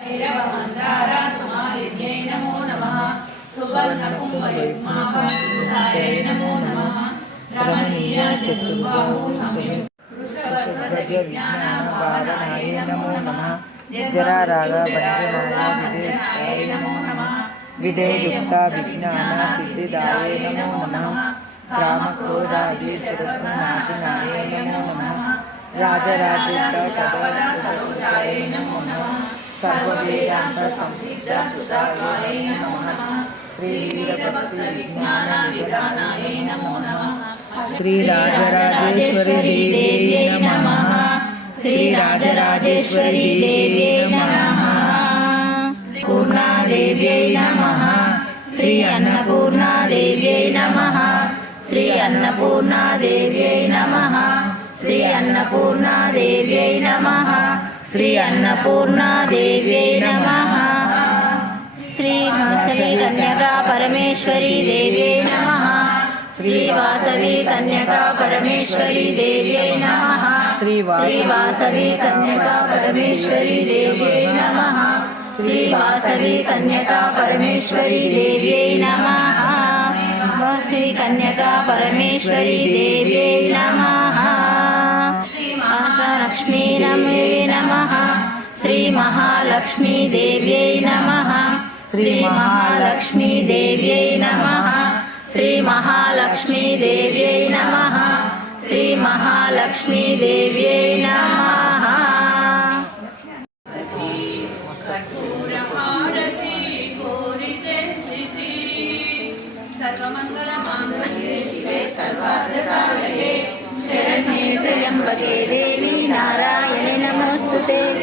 भैरवमन्दारासमालिन्यै नमो नमः। सुवर्णकुम्भयुग्माभय नमो नमः। रमणीय चतुर्बाहु समेत वृषभध्वज विज्ञानभावनाय नमो नमः। जराराग भञ्जनाय विदेहाय नमो नमः। विदेयुक्ता विज्ञान सिद्धिदाय नमो नमः। ग्रामक्रोधादि चुरनाशिनाय नमो नमः। राजराजित सदाय नमो नमः। सर्ववेदांत संसिद्ध सुधाय नमो नमः। श्री वीरभद्र विज्ञान विधानाय नमो नमः। श्री राजराजेश्वरी देव्यै नमः। श्री राजराजेश्वरी देव्यै नमः। पूर्णा देव्यै नमः। श्री अन्नपूर्णा देव्यै नमः। श्री अन्नपूर्णा देव्यै नमः। श्री अन्नपूर्णा देव्यै नमः। श्री अन्नपूर्णा देव्यै नमः। श्री वासवी कन्यका परमेश्वरी देव्यै नमः। श्री वासवी कन्यका परमेश्वरी देव्यै नमः। श्री वासवी कन्यका परमेश्वरी देव्यै नमः। श्री वासवी कन्यका परमेश्वरी देव्यै नमः। वासवी कन्यका परमेश्वरी देव्यै नमः। महालक्ष्मी नमः। श्री महालक्ष्मी देव्यै नमः। श्री महालक्ष्मी देव्यै नमः। श्री महालक्ष्मी देव्यै नमः। श्री महालक्ष्मी देव्यै नमः। कर्पूरहारति घोरितेर्चिति सर्वमङ्गलमाङ्गल्ये शिवे सर्वार्थसाधके शरण्ये त्र्यम्बके देवी नारायणे नमोस्तुते।